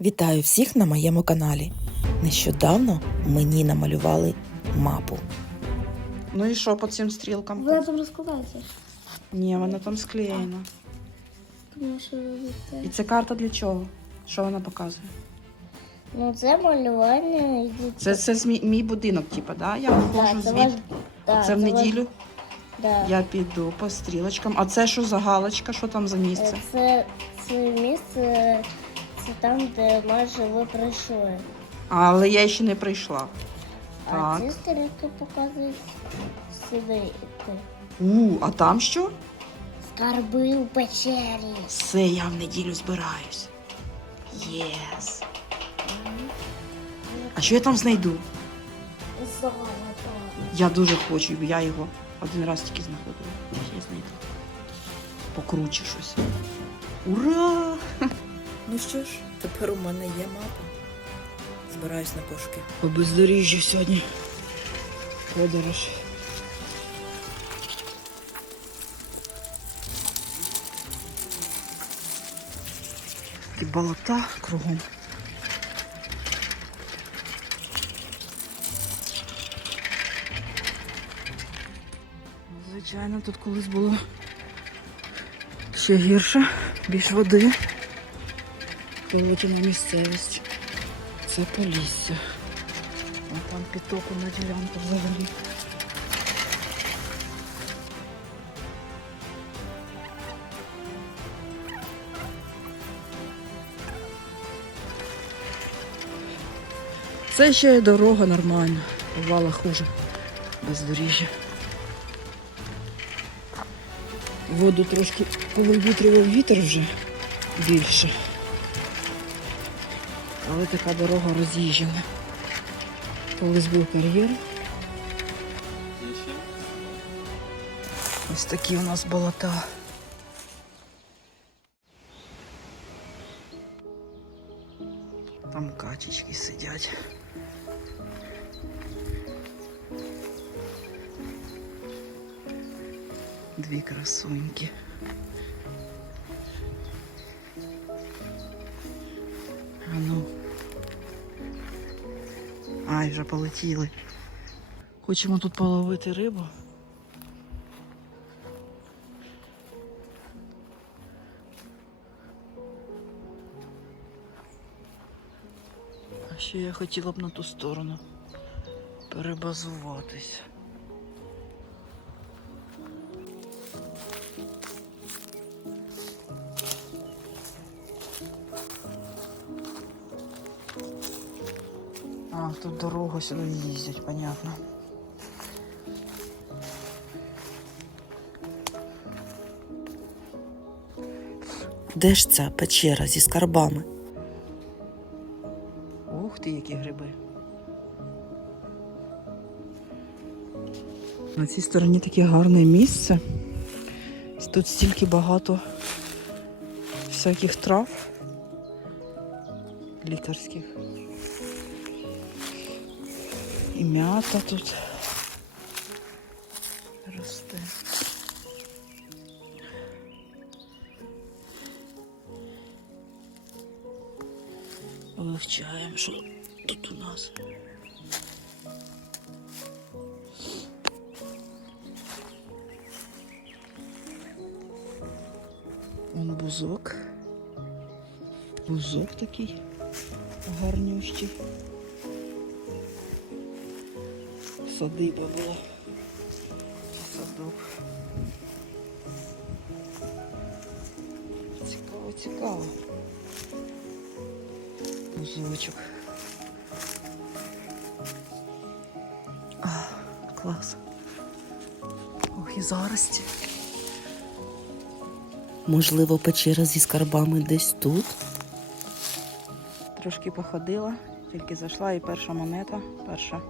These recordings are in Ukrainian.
Вітаю всіх на моєму каналі. Нещодавно мені намалювали мапу. Ну і що по цим стрілкам? Вона там розкладається. Ні, вона там склеєна. І це карта для чого? Що вона показує? ну це малювання Це, це мій, мій будинок, типу, да? Я виходжу це ваш... звідти. да, це в неділю Да. я піду по стрілочкам. А це що за галочка? Що там за місце? Це, це місце, це там, де майже ви пройшли. Але я ще не прийшла. А ці стрілки показують сюди йти. У, а там що? Скарби у печері. Все, я в неділю збираюсь. Єс. А що я там знайду? Золото. Я дуже хочу, бо я його один раз тільки знаходила. Ще знайду. Покруче щось. Ура! Ну що ж, тепер у мене є мапа. Збираюсь на пошуки. По бездоріжжю сьогодні. Подорож. І болота кругом. Звичайно, тут колись було ще гірше, більш води. Полотіна місцевість. Це Полісся. А там підтоку на ділянку взагалі. Це ще дорога нормальна. Бувала хуже. Бездоріжжя. Воду трошки повивітрював вітер вже більше. Але така дорога роз'їжджена. Колись був кар'єр. Ось такі у нас болота. Там качечки сидять. Дві красуньки. А ну. Ай, вже полетіли. Хочемо тут половити рибу. А ще я хотіла б на ту сторону перебазуватись. Дорогу сюди їздять, понятно. Де ж ця печера зі скарбами? Ух ти, які гриби. На цій стороні таке гарне місце. Тут стільки багато всяких трав лікарських. І м'ята тут росте. Вивчаємо, що тут у нас. Вон бузок. Бузок такий гарнющий. Садиба була. Садок. Цікаво, цікаво. Бузочок. А, клас. Ох, і зарості. Можливо, печера зі скарбами десь тут? Трошки походила, тільки зайшла і перша монета, перша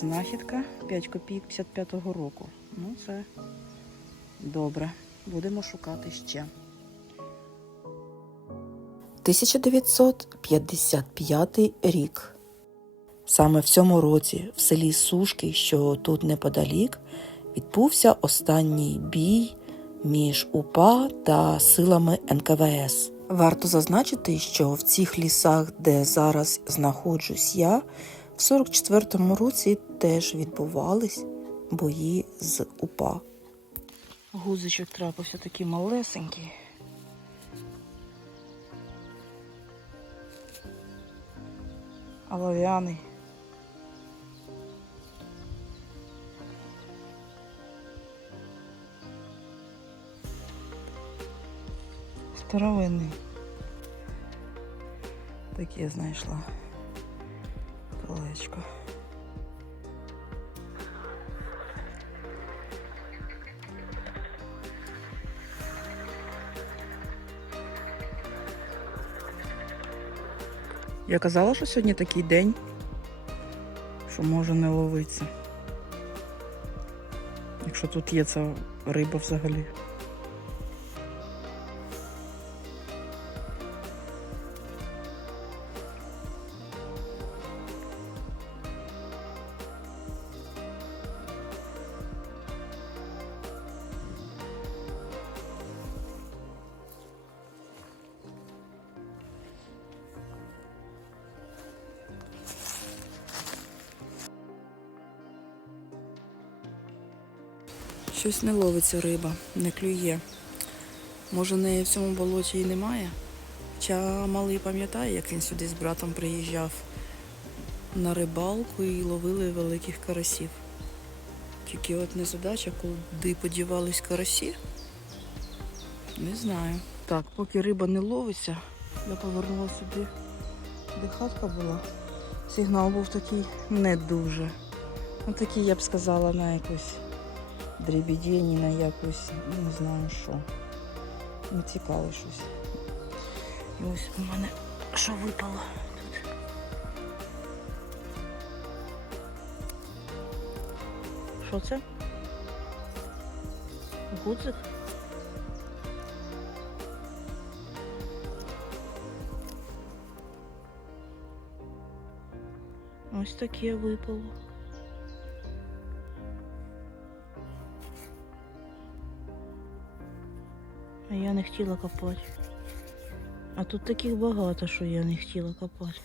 знахідка 5 копійок 55-го року. Ну, це добре. Будемо шукати ще. 1955 рік. Саме в цьому році в селі Сушки, що тут неподалік, відбувся останній бій між УПА та силами НКВС. Варто зазначити, що в цих лісах, де зараз знаходжусь я, в 44-му році теж відбувались бої з УПА. Гузичок трапився такий малесенький. Олов'яний. Старовинний. Таке знайшла колечко. Я казала, що сьогодні такий день, що може не ловитися. Якщо тут є ця риба взагалі. Щось не ловиться риба, не клює. Може, неї в цьому болоті і немає. Хоча малий пам'ятає, як він сюди з братом приїжджав на рибалку і ловили великих карасів. Тільки от незадача, куди подівались карасі, не знаю. Так, поки риба не ловиться, я повернула сюди, де хатка була. Сигнал був такий не дуже. Ну такий, я б сказала, на якось дрібідєні, на якось, ну, не знаю що. Ну, цікаве щось. І ось у мене що випало тут. Що це? Гудзик? Ось таке випало. А я не хотіла копати. А тут таких багато, що я не хотіла копати.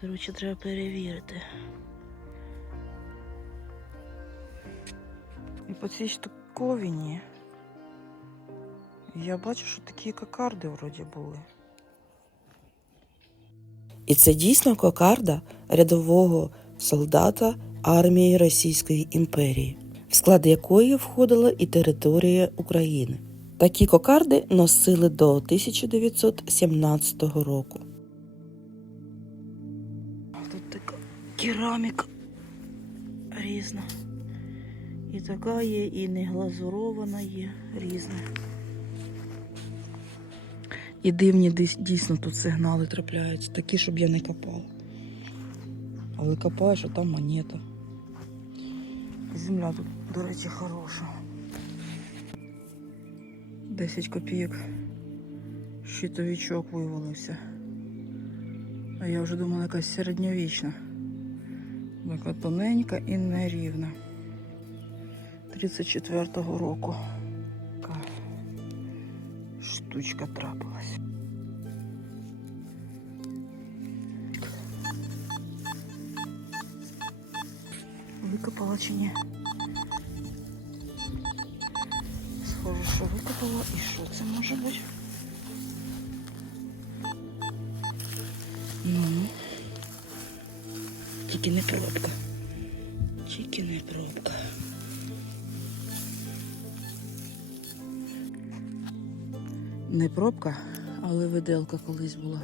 Коротше, треба перевірити. І по цій штуковині я бачу, що такі кокарди вроді були. І це дійсно кокарда рядового солдата армії Російської імперії, в склад якої входила і територія України. Такі кокарди носили до 1917 року. Тут така кераміка різна. І така є, і не глазурована є різна. І дивні дійсно тут сигнали трапляються, такі, щоб я не копала. Але копаєш, а там монета. Земля тут, до речі, хороша. 10 копійок. Щитовичок вивалився. А я вже думала якась середньовічна. Така тоненька і нерівна. 34-го року. Така штучка трапилась. Викопала чи ні? Що викопала. І що це може бути? Ну. Тільки не пробка. Тільки не пробка. Не пробка, але виделка колись була.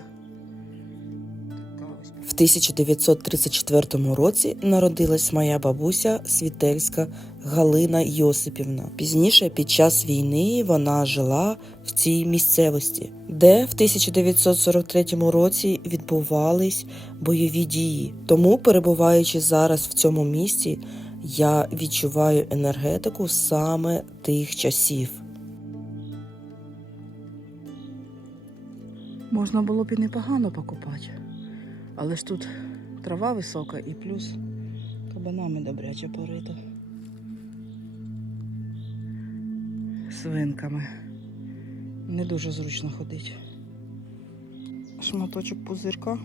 Така ось. В 1934 році народилась моя бабуся Світельська Галина Йосипівна. Пізніше, під час війни, вона жила в цій місцевості, де в 1943 році відбувались бойові дії. Тому, перебуваючи зараз в цьому місці, я відчуваю енергетику саме тих часів. Можна було б і непогано покупати. Але ж тут трава висока і плюс кабанами добряче порито. Свинками. Не дуже зручно ходити. шматочок пузирка.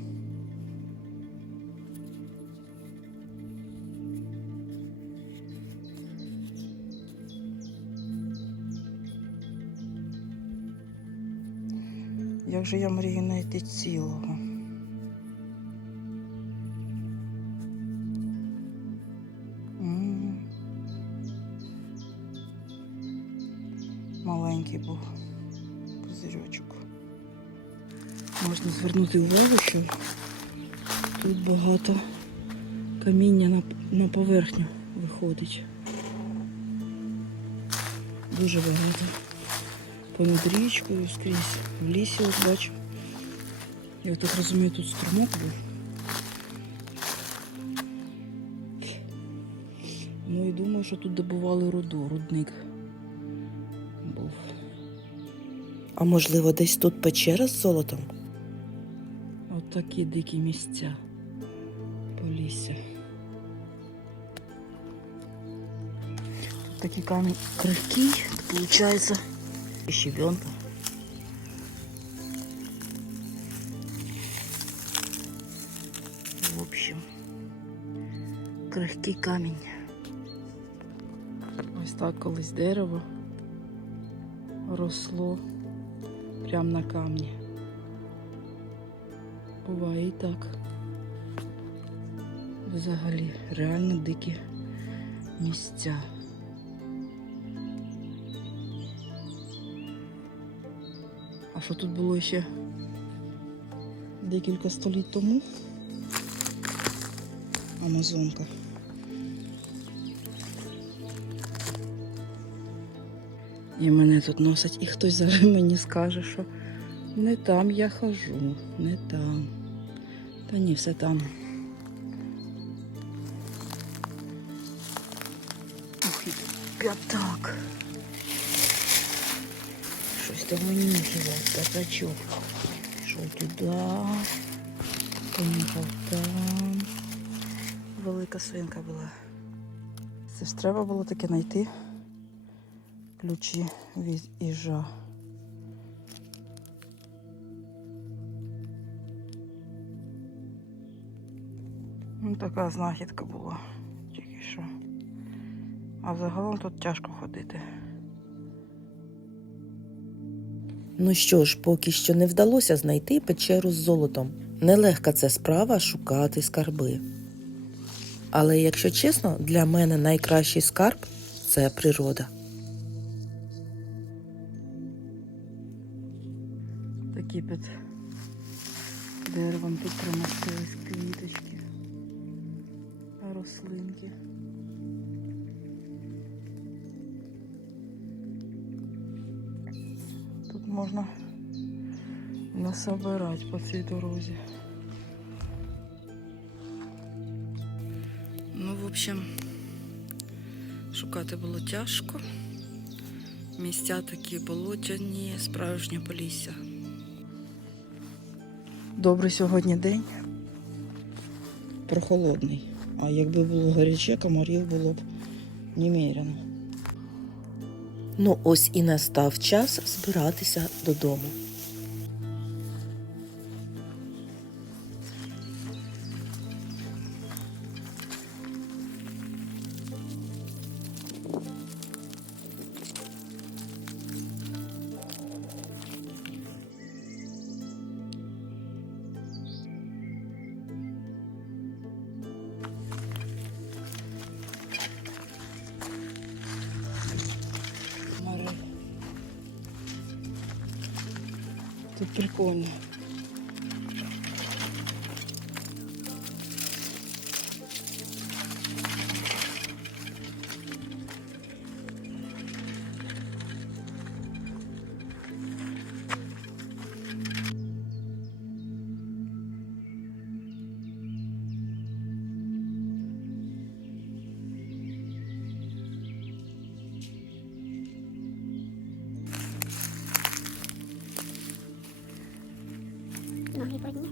Як же я мрію знайти цілого? Звернути увагу, що тут багато каміння на, на поверхню виходить. Дуже багато. Понад річкою скрізь. В лісі ось бачу. Я так розумію, тут струмок був. Ну і думаю, що тут добували руду, рудник був. А можливо, десь тут печера з золотом? Такі дикі місця полісся. Тут такий камінь крихкий, виходить, щебенка. В общем, крихкий камінь. Ось так колись дерево росло прямо на камні. Буває і так. Взагалі, реально дикі місця. А що тут було ще декілька століть тому? Амазонка. І мене тут носить, і хтось зараз мені скаже, що не там я хожу, не там. Та ні, все там. Ух, і п'ятак. Щось там кидать, п'ятачок. Що туди, поїхав там. Велика свинка була. Це ж треба було таке знайти ключі від іжа. Ну, така знахідка була тільки що. А загалом тут тяжко ходити. Ну що ж, поки що не вдалося знайти печеру з золотом. Нелегка це справа шукати скарби. Але якщо чесно, для мене найкращий скарб це природа. Такі під деревом тут примостились квіточки, рослинки. Тут можна насобирати по цій дорозі. Ну, в общем, шукати було тяжко. Місця такі болотяні, справжнє полісся. Добрий сьогодні день. Прохолодний. А якби було гаряче, комарів було б немерено. Ну ось і настав час збиратися додому. Тут прикольно. Подни.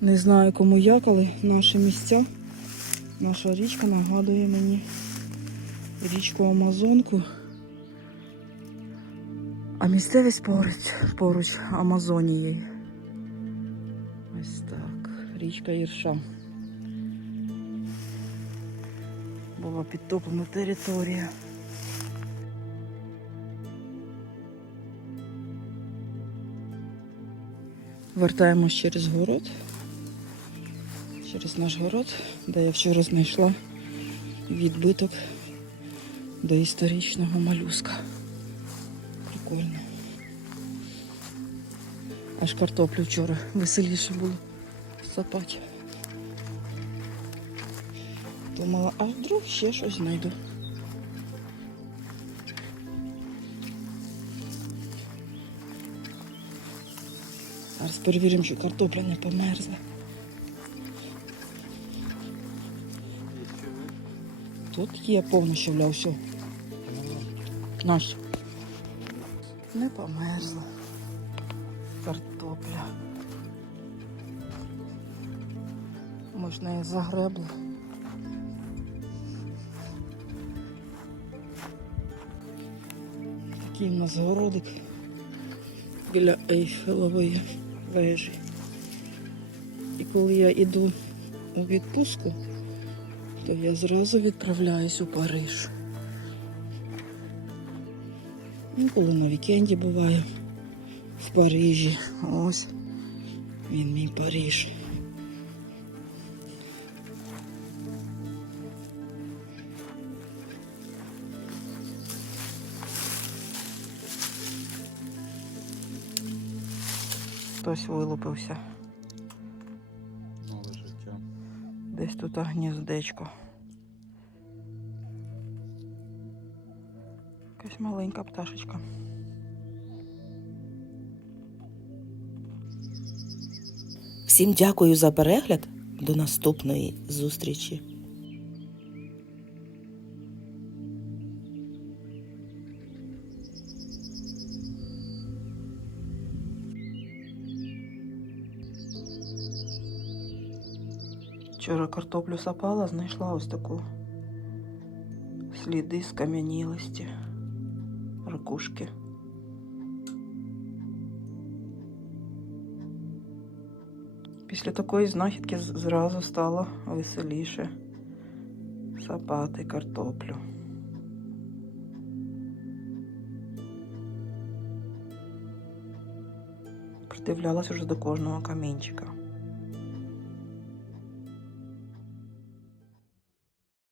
Не знаю кому як, але наші місця, наша річка нагадує мені річку Амазонку. А місцевість поруч, поруч Амазонією. Річка Ірша. Була підтоплена територія. Вертаємось через город. Через наш город, де я вчора знайшла відбиток доісторичного малюска. Прикольно. Аж картоплю вчора веселіше було сапати. Думала, а вдруг ще щось знайду. Зараз перевіримо, що картопля не померзла. Тут є повно щавля, все. Наш. Не померзла. Картопля. Можна і загребла. Такий у нас городик біля Ейфелової вежі. І коли я йду у відпустку, то я зразу відправляюсь у Париж. Інколи на вікенді буваю в Парижі. Ось він мій Париж. Хтось вилупився. Нове життя. Десь тут гніздечко. Якась маленька пташечка. Всім дякую за перегляд. До наступної зустрічі. Вчора картоплю сапала, знайшла ось таку сліди скам'янілості, ракушки. Після такої знахідки зразу стало веселіше сапати картоплю. Придивлялась уже до кожного камінчика.